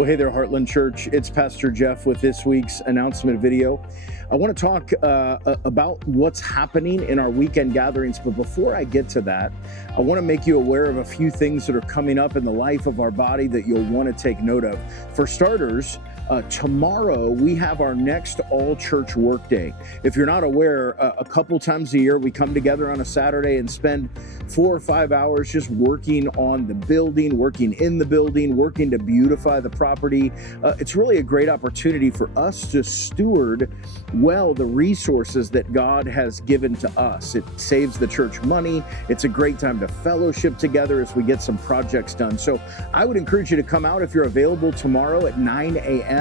Well, hey there, Heartland Church. It's Pastor Jeff with this week's announcement video. I want to talk about what's happening in our weekend gatherings, but before I get to that, I want to make you aware of a few things that are coming up in the life of our body that you'll want to take note of. For starters, tomorrow we have our next all-church workday. If you're not aware, a couple times a year we come together on a Saturday and spend 4 or 5 hours just working on the building, working in the building, working to beautify the property. It's really a great opportunity for us to steward well the resources that God has given to us. It saves the church money. It's a great time to fellowship together as we get some projects done. So I would encourage you to come out if you're available tomorrow at 9 a.m.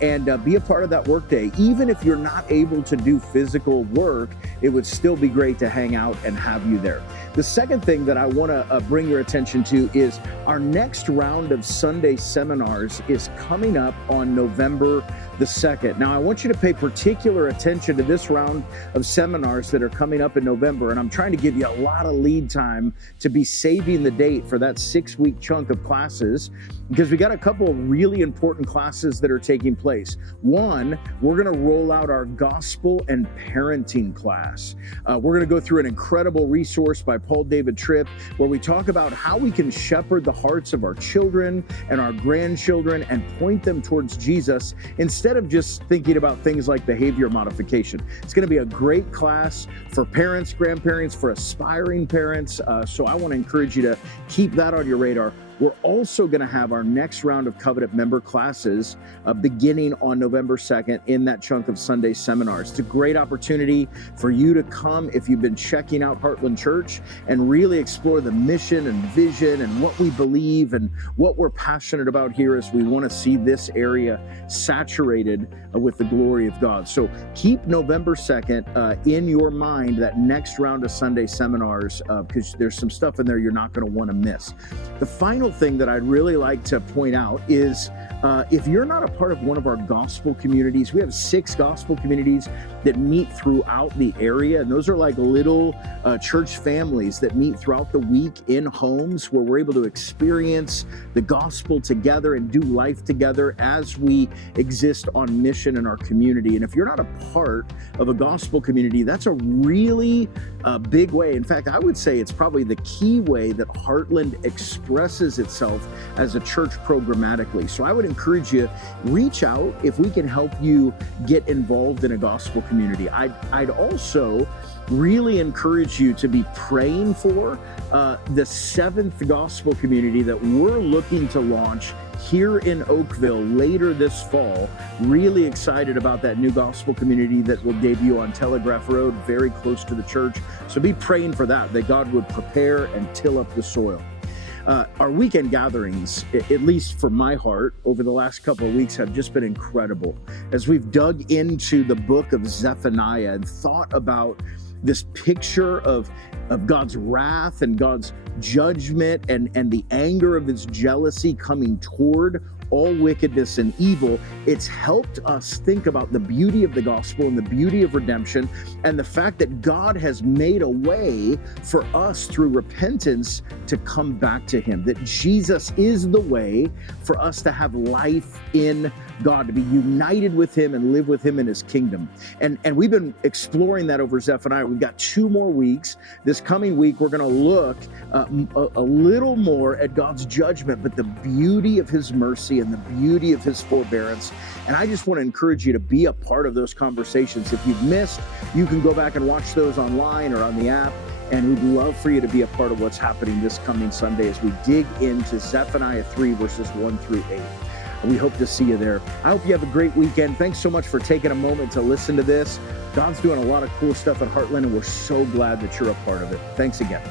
And be a part of that workday. Even if you're not able to do physical work, it would still be great to hang out and have you there. The second thing that I want to bring your attention to is our next round of Sunday seminars is coming up on November the 2nd. Now, I want you to pay particular attention to this round of seminars that are coming up in November, and I'm trying to give you a lot of lead time to be saving the date for that 6-week chunk of classes, because we got a couple of really important classes that are taking place. One, we're going to roll out our gospel and parenting class. We're going to go through an incredible resource by Paul David Tripp, where we talk about how we can shepherd the hearts of our children and our grandchildren and point them towards Jesus instead of just thinking about things like behavior modification. It's going to be a great class for parents, grandparents, for aspiring parents. So I want to encourage you to keep that on your radar. We're also going to have our next round of Covenant member classes beginning on November 2nd in that chunk of Sunday seminars. It's a great opportunity for you to come if you've been checking out Heartland Church and really explore the mission and vision and what we believe and what we're passionate about here as we want to see this area saturated with the glory of God. So keep November 2nd in your mind, that next round of Sunday seminars, because there's some stuff in there you're not going to want to miss. The final thing that I'd really like to point out is if you're not a part of one of our gospel communities, we have 6 gospel communities that meet throughout the area. And those are like little church families that meet throughout the week in homes where we're able to experience the gospel together and do life together as we exist on mission in our community. And if you're not a part of a gospel community, that's a really big way. In fact, I would say it's probably the key way that Heartland expresses itself as a church programmatically. So I would encourage you, reach out if we can help you get involved in a gospel community. I'd also really encourage you to be praying for the 7th gospel community that we're looking to launch here in Oakville later this fall. Really excited about that new gospel community that will debut on Telegraph Road, very close to the church. So be praying for that God would prepare and till up the soil. Our weekend gatherings, at least for my heart, over the last couple of weeks have just been incredible. As we've dug into the book of Zephaniah and thought about this picture of God's wrath and God's judgment and the anger of his jealousy coming toward all wickedness and evil, it's helped us think about the beauty of the gospel and the beauty of redemption and the fact that God has made a way for us through repentance to come back to him, that Jesus is the way for us to have life in God, to be united with him and live with him in his kingdom. And we've been exploring that over Zephaniah. We've got 2 more weeks. This coming week, we're going to look a little more at God's judgment, but the beauty of his mercy and the beauty of his forbearance. And I just want to encourage you to be a part of those conversations. If you've missed, you can go back and watch those online or on the app. And we'd love for you to be a part of what's happening this coming Sunday as we dig into Zephaniah 3 verses 1 through 8. We hope to see you there. I hope you have a great weekend. Thanks so much for taking a moment to listen to this. God's doing a lot of cool stuff at Heartland, and we're so glad that you're a part of it. Thanks again.